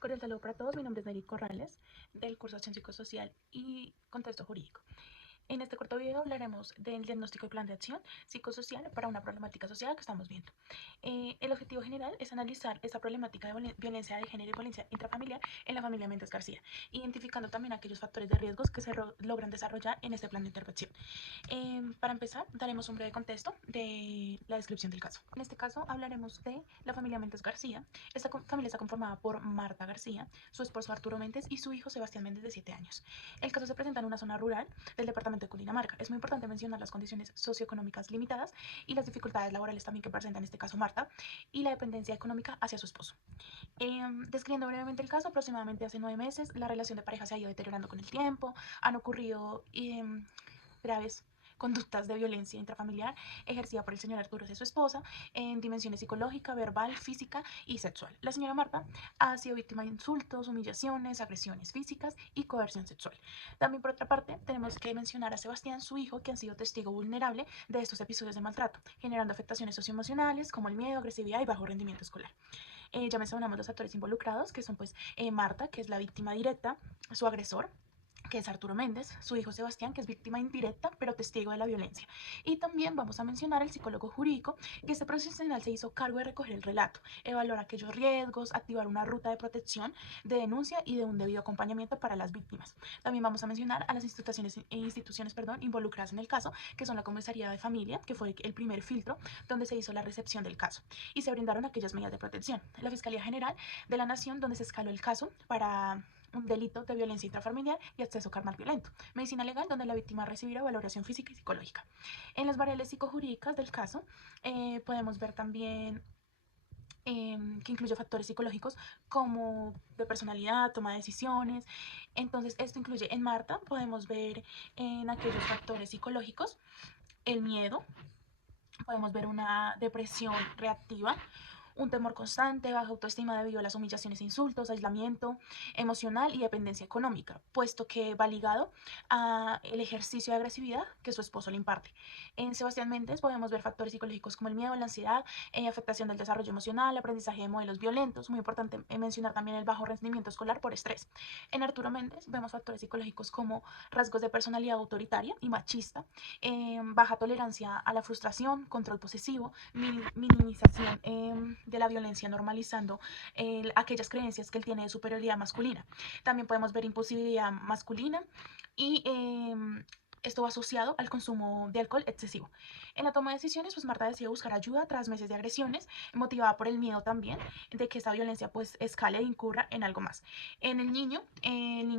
Cordial saludo para todos, mi nombre es Neri Corrales, del curso de Acción Psicosocial y Contexto Jurídico. En este corto video hablaremos del diagnóstico y plan de acción psicosocial para una problemática social que estamos viendo. El objetivo general es analizar esta problemática de violencia de género y violencia intrafamiliar en la familia Méndez García, identificando también aquellos factores de riesgos que se logran desarrollar en este plan de intervención. Para empezar, daremos un breve contexto de la descripción del caso. En este caso hablaremos de la familia Méndez García. Esta familia está conformada por Marta García, su esposo Arturo Méndez y su hijo Sebastián Méndez de 7 años. El caso se presenta en una zona rural del departamento de Cundinamarca. Es muy importante mencionar las condiciones socioeconómicas limitadas y las dificultades laborales también que presenta en este caso Marta y la dependencia económica hacia su esposo. Describiendo brevemente el caso, aproximadamente hace 9 meses la relación de pareja se ha ido deteriorando con el tiempo, han ocurrido graves conductas de violencia intrafamiliar ejercida por el señor Arturo hacia su esposa en dimensiones psicológica, verbal, física y sexual. La señora Marta ha sido víctima de insultos, humillaciones, agresiones físicas y coerción sexual. También por otra parte tenemos que mencionar a Sebastián, su hijo, que ha sido testigo vulnerable de estos episodios de maltrato, generando afectaciones socioemocionales como el miedo, agresividad y bajo rendimiento escolar. Ya mencionamos los actores involucrados, que son pues Marta, que es la víctima directa, su agresor, que es Arturo Méndez, su hijo Sebastián, que es víctima indirecta, pero testigo de la violencia. Y también vamos a mencionar al psicólogo jurídico, que este profesional se hizo cargo de recoger el relato, evaluar aquellos riesgos, activar una ruta de protección, de denuncia y de un debido acompañamiento para las víctimas. También vamos a mencionar a las instituciones involucradas en el caso, que son la comisaría de familia, que fue el primer filtro donde se hizo la recepción del caso, y se brindaron aquellas medidas de protección. La Fiscalía General de la Nación, donde se escaló el caso para un delito de violencia intrafamiliar y acceso carnal violento. Medicina legal, donde la víctima recibirá valoración física y psicológica. En las variables psicojurídicas del caso, podemos ver también que incluye factores psicológicos como de personalidad, toma de decisiones. Entonces, esto incluye en Marta, podemos ver en aquellos factores psicológicos el miedo, podemos ver una depresión reactiva, un temor constante, baja autoestima debido a las humillaciones e insultos, aislamiento emocional y dependencia económica, puesto que va ligado a el ejercicio de agresividad que su esposo le imparte. En Sebastián Méndez podemos ver factores psicológicos como el miedo, la ansiedad, afectación del desarrollo emocional, aprendizaje de modelos violentos, muy importante mencionar también el bajo rendimiento escolar por estrés. En Arturo Méndez vemos factores psicológicos como rasgos de personalidad autoritaria y machista, baja tolerancia a la frustración, control posesivo, minimización de la violencia, normalizando aquellas creencias que él tiene de superioridad masculina. También podemos ver impulsividad masculina y esto va asociado al consumo de alcohol excesivo. En la toma de decisiones, pues Marta decide buscar ayuda tras meses de agresiones, motivada por el miedo también de que esta violencia pues escale e incurra en algo más. En el niño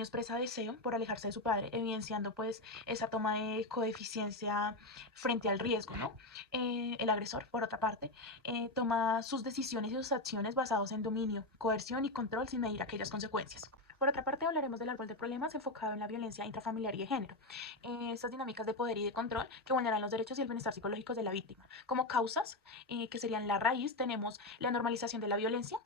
expresa deseo por alejarse de su padre, evidenciando pues esa toma de coeficiencia frente al riesgo, ¿no? El agresor, por otra parte, toma sus decisiones y sus acciones basados en dominio, coerción y control sin medir aquellas consecuencias. Por otra parte, hablaremos del árbol de problemas enfocado en la violencia intrafamiliar y de género. Estas dinámicas de poder y de control que vulneran los derechos y el bienestar psicológicos de la víctima. Como causas, que serían la raíz, tenemos la normalización de la violencia,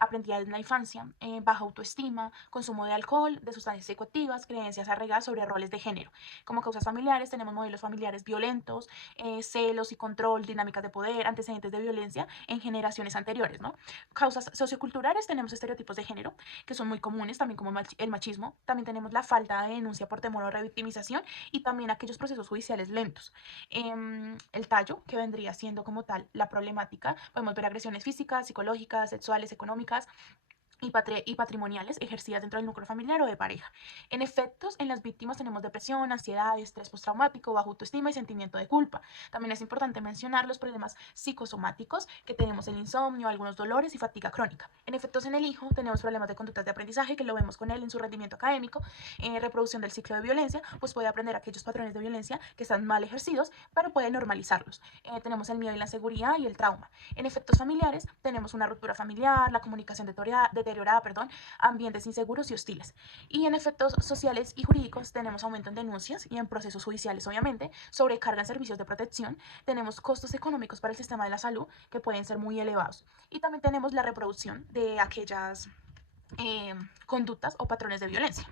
aprendida en la infancia, baja autoestima, consumo de alcohol, de sustancias psicoactivas, creencias arraigadas sobre roles de género. Como causas familiares, tenemos modelos familiares violentos, celos y control, dinámicas de poder, antecedentes de violencia en generaciones anteriores, ¿no? Causas socioculturales, tenemos estereotipos de género, que son muy comunes, también como el machismo. También tenemos la falta de denuncia por temor a revictimización y también aquellos procesos judiciales lentos. El tallo, que vendría siendo como tal la problemática, podemos ver agresiones físicas, psicológicas, sexuales, económicas, y patrimoniales ejercidas dentro del núcleo familiar o de pareja. En efectos, en las víctimas tenemos depresión, ansiedad, estrés postraumático, baja autoestima y sentimiento de culpa. También es importante mencionar los problemas psicosomáticos que tenemos el insomnio, algunos dolores y fatiga crónica. En efectos, en el hijo tenemos problemas de conductas de aprendizaje que lo vemos con él en su rendimiento académico, reproducción del ciclo de violencia, pues puede aprender aquellos patrones de violencia que están mal ejercidos, pero puede normalizarlos. Tenemos el miedo y la inseguridad y el trauma. En efectos familiares tenemos una ruptura familiar, la comunicación deteriorada, ambientes inseguros y hostiles. Y en efectos sociales y jurídicos tenemos aumento en denuncias y en procesos judiciales, obviamente, sobrecarga en servicios de protección, tenemos costos económicos para el sistema de la salud que pueden ser muy elevados. Y también tenemos la reproducción de aquellas conductas o patrones de violencia.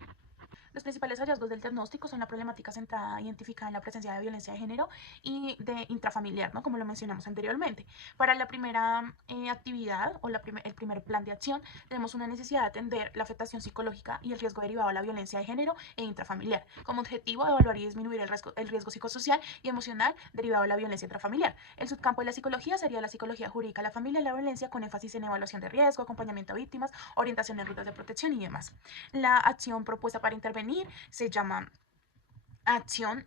Los principales hallazgos del diagnóstico son la problemática centrada identificada en la presencia de violencia de género y de intrafamiliar, ¿no? Como lo mencionamos anteriormente. Para la primera actividad o el primer plan de acción, tenemos una necesidad de atender la afectación psicológica y el riesgo derivado de la violencia de género e intrafamiliar, como objetivo de evaluar y disminuir el riesgo psicosocial y emocional derivado de la violencia intrafamiliar. El subcampo de la psicología sería la psicología jurídica, la familia y la violencia, con énfasis en evaluación de riesgo, acompañamiento a víctimas, orientación en rutas de protección y demás. La acción propuesta para intervenir se llama acción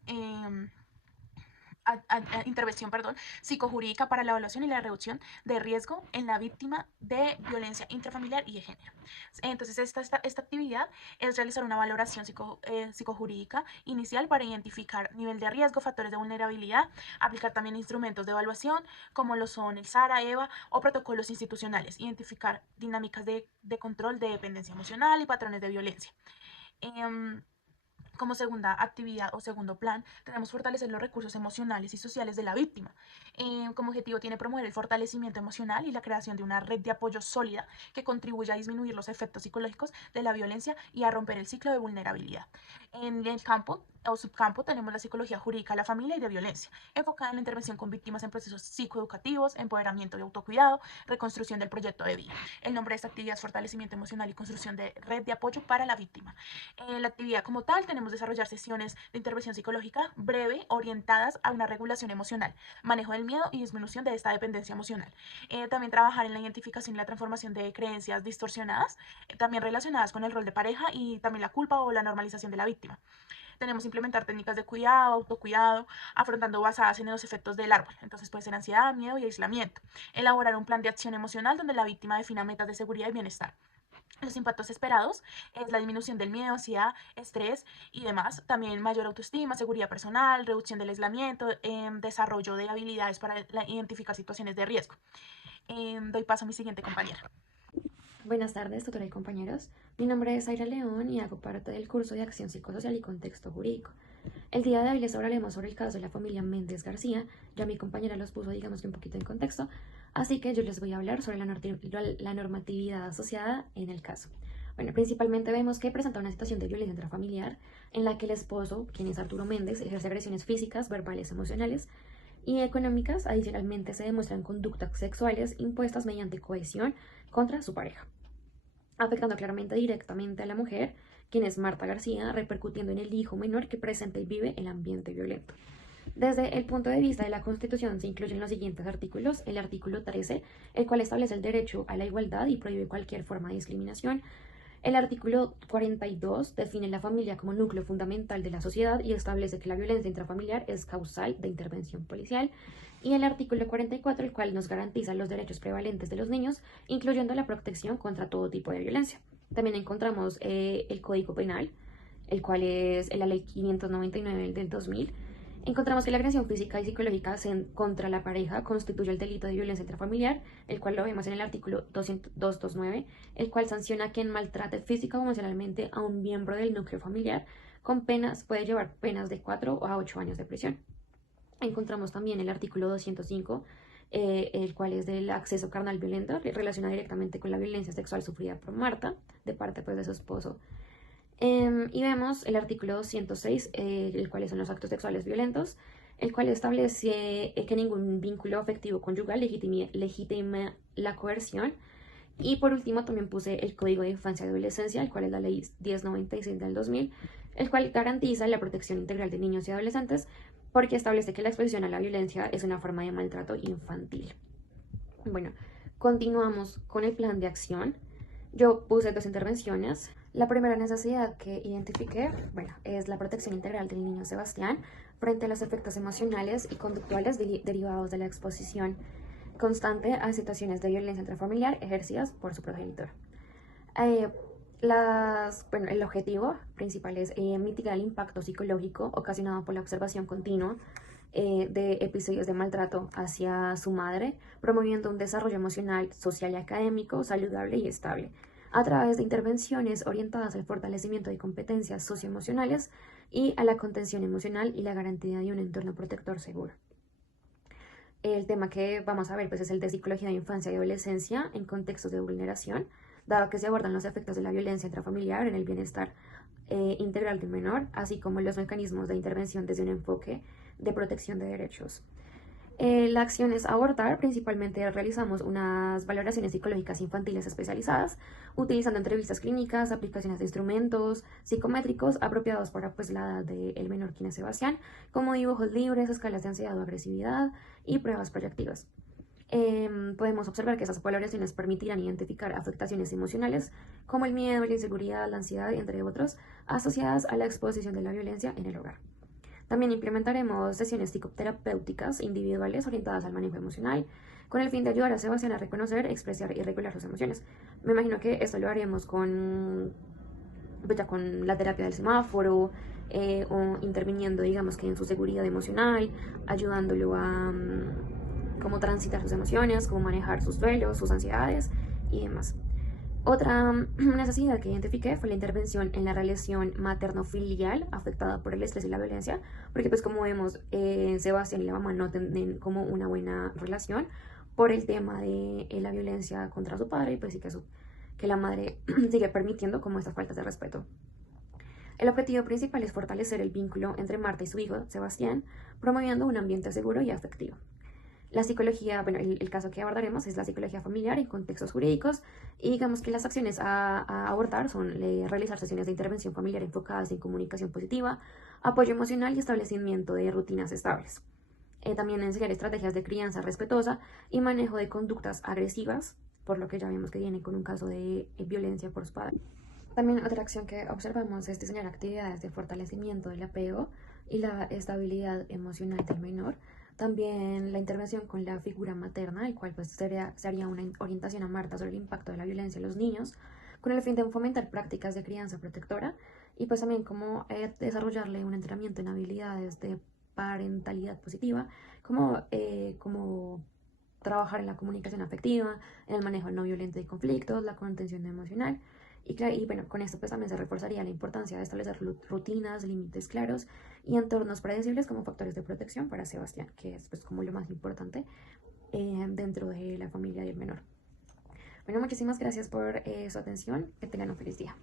intervención, psicojurídica para la evaluación y la reducción de riesgo en la víctima de violencia intrafamiliar y de género. Entonces, esta actividad es realizar una valoración psicojurídica inicial para identificar nivel de riesgo, factores de vulnerabilidad, aplicar también instrumentos de evaluación como lo son el SARA, EVA o protocolos institucionales, identificar dinámicas de control de dependencia emocional y patrones de violencia. Como segunda actividad o segundo plan, tenemos fortalecer los recursos emocionales y sociales de la víctima. Como objetivo tiene promover el fortalecimiento emocional y la creación de una red de apoyo sólida que contribuya a disminuir los efectos psicológicos de la violencia y a romper el ciclo de vulnerabilidad. En el campo o subcampo tenemos la psicología jurídica de la familia y de violencia, enfocada en la intervención con víctimas en procesos psicoeducativos, empoderamiento y autocuidado, reconstrucción del proyecto de vida. El nombre de esta actividad es fortalecimiento emocional y construcción de red de apoyo para la víctima. La actividad como tal tenemos desarrollar sesiones de intervención psicológica breve orientadas a una regulación emocional, manejo del miedo y disminución de esta dependencia emocional. También trabajar en la identificación y la transformación de creencias distorsionadas, también relacionadas con el rol de pareja y también la culpa o la normalización de la víctima. Tenemos implementar técnicas de cuidado, autocuidado, afrontando basadas en los efectos del árbol. Entonces puede ser ansiedad, miedo y aislamiento. Elaborar un plan de acción emocional donde la víctima defina metas de seguridad y bienestar. Los impactos esperados es la disminución del miedo, ansiedad, estrés y demás. También mayor autoestima, seguridad personal, reducción del aislamiento, desarrollo de habilidades para identificar situaciones de riesgo. Doy paso a mi siguiente compañera. Buenas tardes, tutora y compañeros. Mi nombre es Aira León y hago parte del curso de Acción Psicosocial y Contexto Jurídico. El día de hoy les hablaremos sobre el caso de la familia Méndez García. Ya mi compañera los puso, digamos que un poquito en contexto, así que yo les voy a hablar sobre la normatividad asociada en el caso. Bueno, principalmente vemos que presenta una situación de violencia intrafamiliar en la que el esposo, quien es Arturo Méndez, ejerce agresiones físicas, verbales, emocionales y económicas. Adicionalmente se demuestran conductas sexuales impuestas mediante cohesión contra su pareja, afectando claramente directamente a la mujer, quien es Marta García, repercutiendo en el hijo menor que presenta y vive el ambiente violento. Desde el punto de vista de la Constitución se incluyen los siguientes artículos: el artículo 13, el cual establece el derecho a la igualdad y prohíbe cualquier forma de discriminación. El artículo 42 define la familia como núcleo fundamental de la sociedad y establece que la violencia intrafamiliar es causal de intervención policial. Y el artículo 44, el cual nos garantiza los derechos prevalentes de los niños, incluyendo la protección contra todo tipo de violencia. También encontramos el Código Penal, el cual es la Ley 599 del 2000. Encontramos que la agresión física y psicológica contra la pareja constituye el delito de violencia intrafamiliar, el cual lo vemos en el artículo 229, el cual sanciona a quien maltrate física o emocionalmente a un miembro del núcleo familiar, con penas, puede llevar penas de 4 a 8 años de prisión. Encontramos también el artículo 205, el cual es del acceso carnal violento, que relaciona directamente con la violencia sexual sufrida por Marta, de parte pues, de su esposo. Y vemos el artículo 206, el cual son los actos sexuales violentos, el cual establece que ningún vínculo afectivo conyugal legitima la coerción. Y por último también puse el Código de Infancia y Adolescencia, el cual es la Ley 1096 del 2000, el cual garantiza la protección integral de niños y adolescentes porque establece que la exposición a la violencia es una forma de maltrato infantil. Bueno, continuamos con el plan de acción. Yo puse 2 intervenciones. La primera necesidad que identifiqué, es la protección integral del niño Sebastián frente a los efectos emocionales y conductuales derivados de la exposición constante a situaciones de violencia intrafamiliar ejercidas por su progenitor. El objetivo principal es mitigar el impacto psicológico ocasionado por la observación continua de episodios de maltrato hacia su madre, promoviendo un desarrollo emocional, social y académico saludable y estable, a través de intervenciones orientadas al fortalecimiento de competencias socioemocionales y a la contención emocional y la garantía de un entorno protector seguro. El tema que vamos a ver pues, es el de psicología de infancia y adolescencia en contextos de vulneración. dado que se abordan los efectos de la violencia intrafamiliar en el bienestar integral del menor, así como los mecanismos de intervención desde un enfoque de protección de derechos. La acción es abortar. Principalmente realizamos unas valoraciones psicológicas infantiles especializadas, utilizando entrevistas clínicas, aplicaciones de instrumentos psicométricos apropiados para pues, la edad del menor, quien es Sebastián, como dibujos libres, escalas de ansiedad o agresividad y pruebas proyectivas. Podemos observar que esas valoraciones permitirán identificar afectaciones emocionales como el miedo, la inseguridad, la ansiedad, entre otros, asociadas a la exposición de la violencia en el hogar. También implementaremos sesiones psicoterapéuticas individuales orientadas al manejo emocional, con el fin de ayudar a Sebastián a reconocer, expresar y regular sus emociones. Me imagino que esto lo haremos pues ya con la terapia del semáforo, o interviniendo, digamos que en su seguridad emocional, ayudándolo a cómo transitar sus emociones, cómo manejar sus duelos, sus ansiedades y demás. Otra necesidad que identifiqué fue la intervención en la relación materno-filial afectada por el estrés y la violencia, porque pues como vemos, Sebastián y la mamá no tienen como una buena relación por el tema de la violencia contra su padre, y pues sí que la madre sigue permitiendo como estas faltas de respeto. El objetivo principal es fortalecer el vínculo entre Marta y su hijo, Sebastián, promoviendo un ambiente seguro y afectivo. La psicología, bueno, el caso que abordaremos es la psicología familiar en contextos jurídicos, y digamos que las acciones a abordar son realizar sesiones de intervención familiar enfocadas en comunicación positiva, apoyo emocional y establecimiento de rutinas estables. También enseñar estrategias de crianza respetuosa y manejo de conductas agresivas, por lo que ya vemos que viene con un caso de violencia por su padre. También otra acción que observamos es diseñar actividades de fortalecimiento del apego y la estabilidad emocional del menor. También la intervención con la figura materna, el cual pues sería una orientación a Marta sobre el impacto de la violencia en los niños, con el fin de fomentar prácticas de crianza protectora, y pues también como desarrollarle un entrenamiento en habilidades de parentalidad positiva, como trabajar en la comunicación afectiva, en el manejo no violento de conflictos, la contención emocional. Y bueno, con esto pues también se reforzaría la importancia de establecer rutinas, límites claros y entornos predecibles como factores de protección para Sebastián, que es pues como lo más importante dentro de la familia y el menor. Bueno, muchísimas gracias por su atención. Que tengan un feliz día.